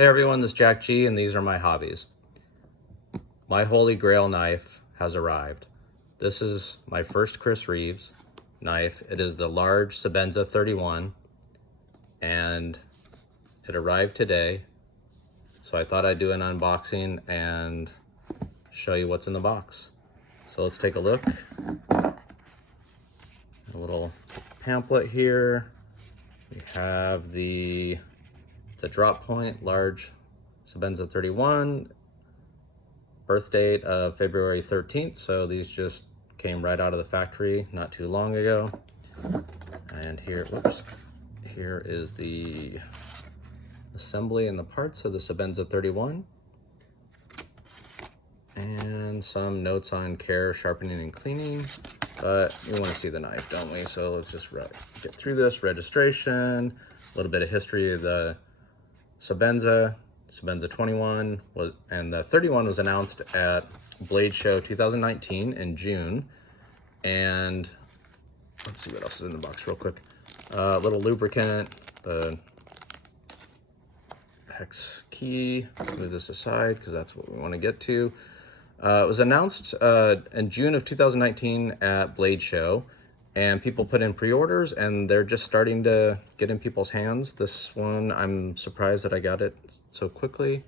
Hey everyone, this is Jack G, and these are my hobbies. My holy grail knife has arrived. This is my first Chris Reeves knife. It is the large Sebenza 31, and it arrived today. So I thought I'd do an unboxing and show you what's in the box. So let's take a look. A little pamphlet here. We have it's a drop point, large Sebenza 31, birth date of February 13th. So these just came right out of the factory not too long ago. And here is the assembly and the parts of the Sebenza 31. And some notes on care, sharpening, and cleaning. But we want to see the knife, don't we? So let's just get through this. Registration, a little bit of history of the Sebenza 21 and the 31 was announced at Blade Show 2019 in June. And let's see what else is in the box real quick. A little lubricant, the hex key. Move this aside because that's what we want to get to. It was announced in June of 2019 at Blade Show, and people put in pre-orders, and they're just starting to get in people's hands. This one, I'm surprised that I got it so quickly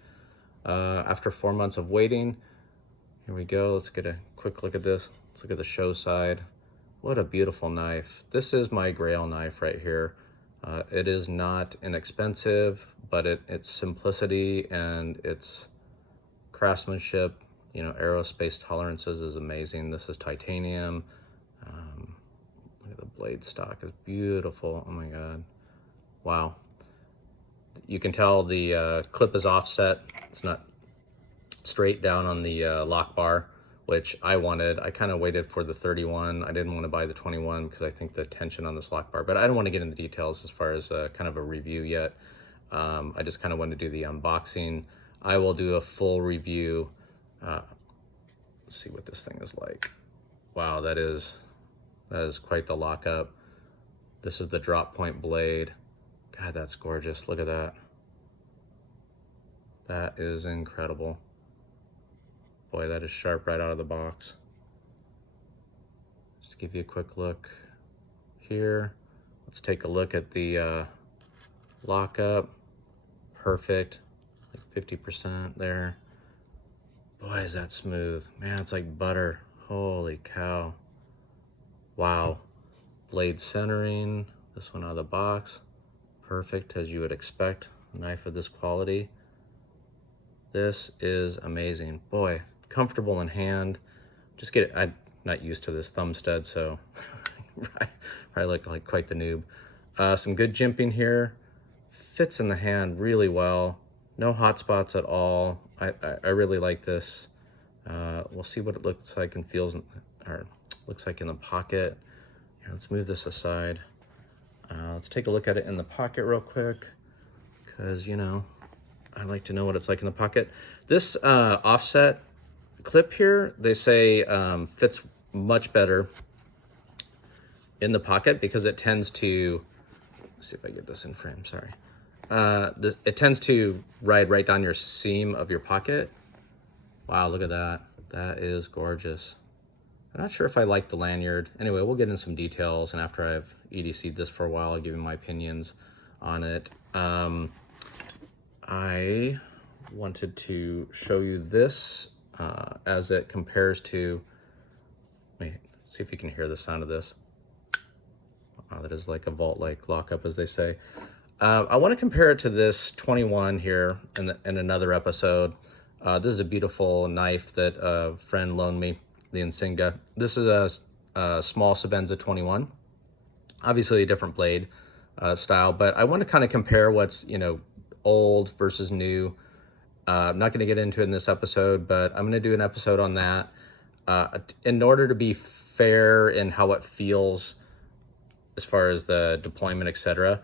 after 4 months of waiting. Here we go. Let's get a quick look at this. Let's look at the show side. What a beautiful knife. This is my Grail knife right here. It is not inexpensive, but its simplicity and its craftsmanship, you know, aerospace tolerances is amazing. This is titanium. Look at the blade stock, it's beautiful. Oh my God, wow. You can tell the clip is offset. It's not straight down on the lock bar, which I wanted. I kind of waited for the 31. I didn't want to buy the 21 because I think the tension on this lock bar, but I don't want to get into details as far as kind of a review yet. I just kind of want to do the unboxing. I will do a full review. Let's see what this thing is like. Wow, that is quite the lockup. This is the drop point blade. God, that's gorgeous. Look at that. That is incredible. Boy, that is sharp right out of the box. Just to give you a quick look here. Let's take a look at the lockup. Perfect, like 50% there. Boy, is that smooth. Man, it's like butter. Holy cow. Wow. Blade centering. This one out of the box. Perfect, as you would expect. A knife of this quality. This is amazing. Boy, comfortable in hand. Just get it. I'm not used to this thumb stud, so I look like quite the noob. Some good jimping here. Fits in the hand really well. No hot spots at all. I really like this. We'll see what it looks like and feels, or looks like in the pocket. Here, let's move this aside. Let's take a look at it in the pocket real quick, because, you know, I like to know what it's like in the pocket. This offset clip here, they say fits much better in the pocket because it tends to, let's see if I get this in frame, sorry. It tends to ride right down your seam of your pocket. Wow, look at that. That is gorgeous. I'm not sure if I like the lanyard. Anyway, we'll get in some details, and after I've EDC'd this for a while, I'll give you my opinions on it. I wanted to show you this as it compares to, let me see if you can hear the sound of this. Wow, that is like a vault-like lockup, as they say. I want to compare it to this 21 here in another episode. This is a beautiful knife that a friend loaned me, the Insinga. This is a small Sebenza 21. Obviously a different blade style, but I want to kind of compare what's, you know, old versus new. I'm not going to get into it in this episode, but I'm going to do an episode on that. In order to be fair in how it feels as far as the deployment, etc.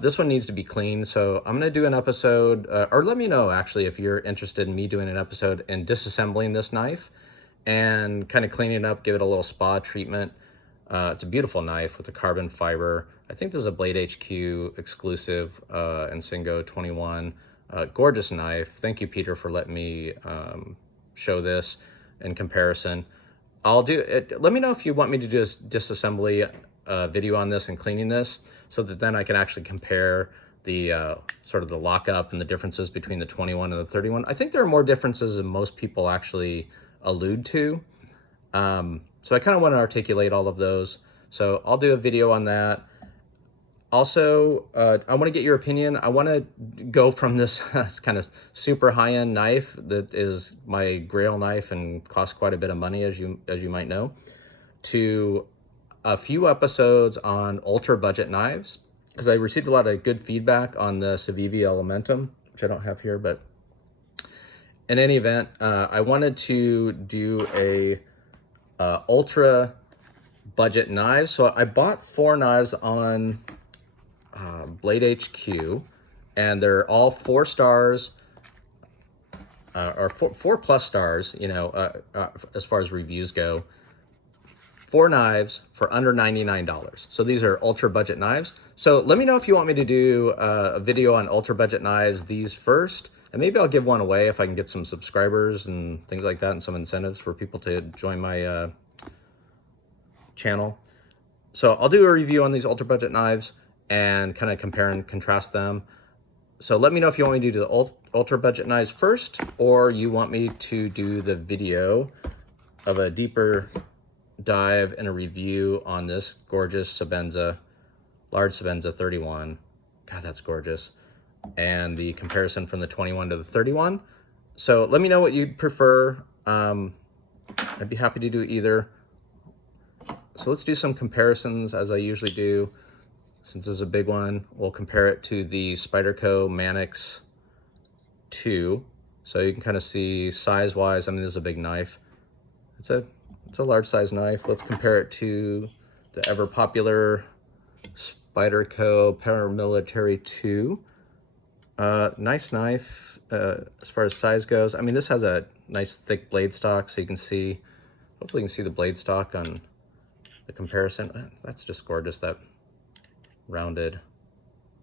This one needs to be clean, so I'm going to do an episode, or let me know actually if you're interested in me doing an episode in disassembling this knife and kind of cleaning it up, give it a little spa treatment. It's a beautiful knife with a carbon fiber. I think this is a Blade HQ exclusive Insinga 21. Gorgeous knife. Thank you, Peter, for letting me show this in comparison. I'll do it. Let me know if you want me to do a disassembly video on this and cleaning this, so that then I can actually compare the sort of the lockup and the differences between the 21 and the 31. I think there are more differences than most people actually allude to. So I kind of want to articulate all of those. So I'll do a video on that. Also, I want to get your opinion. I want to go from this kind of super high-end knife that is my Grail knife and costs quite a bit of money, as you might know, to a few episodes on ultra budget knives, because I received a lot of good feedback on the Civivi Elementum, which I don't have here, but in any event, I wanted to do a ultra budget knives. So I bought 4 knives on Blade HQ, and they're all 4 stars, or 4+ stars, you know, as far as reviews go. 4 knives for under $99. So these are ultra budget knives. So let me know if you want me to do a video on ultra budget knives, these first, and maybe I'll give one away if I can get some subscribers and things like that, and some incentives for people to join my channel. So I'll do a review on these ultra budget knives and kind of compare and contrast them. So let me know if you want me to do the ultra budget knives first, or you want me to do the video of a deeper dive and a review on this gorgeous Sebenza, large Sebenza 31. God, that's gorgeous. And the comparison from the 21 to the 31. So let me know what you'd prefer. I'd be happy to do either. So let's do some comparisons as I usually do. Since this is a big one, we'll compare it to the Spyderco Manix 2. So you can kind of see size-wise, I mean, this is a big knife. It's a large size knife. Let's compare it to the ever popular Spyderco Paramilitary 2. Nice knife as far as size goes. I mean, this has a nice thick blade stock, so you can see, hopefully you can see the blade stock on the comparison. That's just gorgeous, that rounded.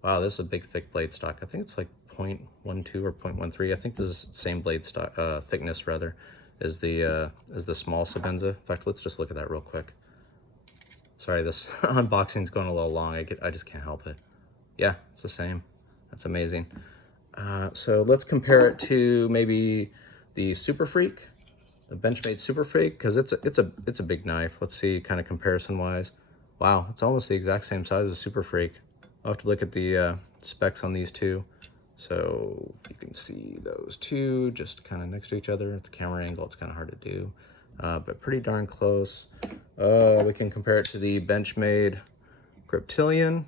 Wow, this is a big thick blade stock. I think it's like 0.12 or 0.13. I think this is the same blade stock thickness rather as the small Sebenza. In fact, let's just look at that real quick. Sorry, this unboxing's going a little long. I just can't help it. Yeah, it's the same. That's amazing. So let's compare it to maybe the Super Freak, the Benchmade Super Freak, because it's a big knife. Let's see, kind of comparison wise. Wow, it's almost the exact same size as Super Freak. I'll have to look at the specs on these two. So you can see those two just kind of next to each other. At the camera angle, it's kind of hard to do, but pretty darn close. We can compare it to the Benchmade Griptilian.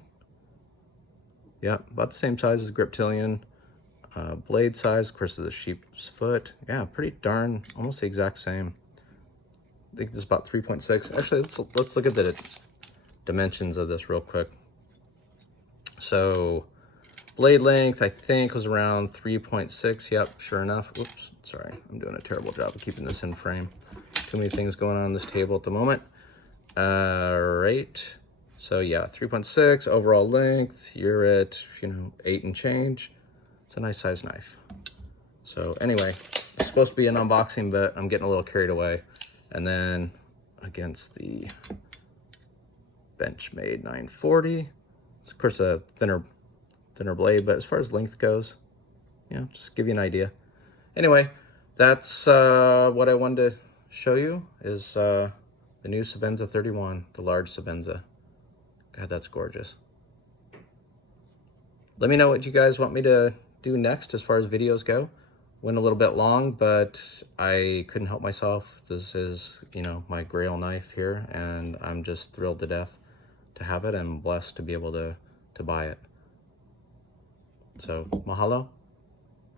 Yeah, about the same size as Griptilian. Blade size, of course, is a sheep's foot. Yeah, pretty darn, almost the exact same. I think this is about 3.6. Actually, let's look at the dimensions of this real quick. So blade length, I think, was around 3.6. Yep, sure enough. Oops, sorry, I'm doing a terrible job of keeping this in frame. Too many things going on this table at the moment. Right. So yeah, 3.6 overall length. You're at, 8 and change. It's a nice size knife. So anyway, it's supposed to be an unboxing, but I'm getting a little carried away. And then against the Benchmade 940, it's of course a thinner blade, but as far as length goes, just give you an idea. Anyway, that's what I wanted to show you is the new Sebenza 31, the large Sebenza. God, that's gorgeous. Let me know what you guys want me to do next as far as videos go. Went a little bit long, but I couldn't help myself. This is, my Grail knife here, and I'm just thrilled to death to have it and blessed to be able to buy it. So, mahalo.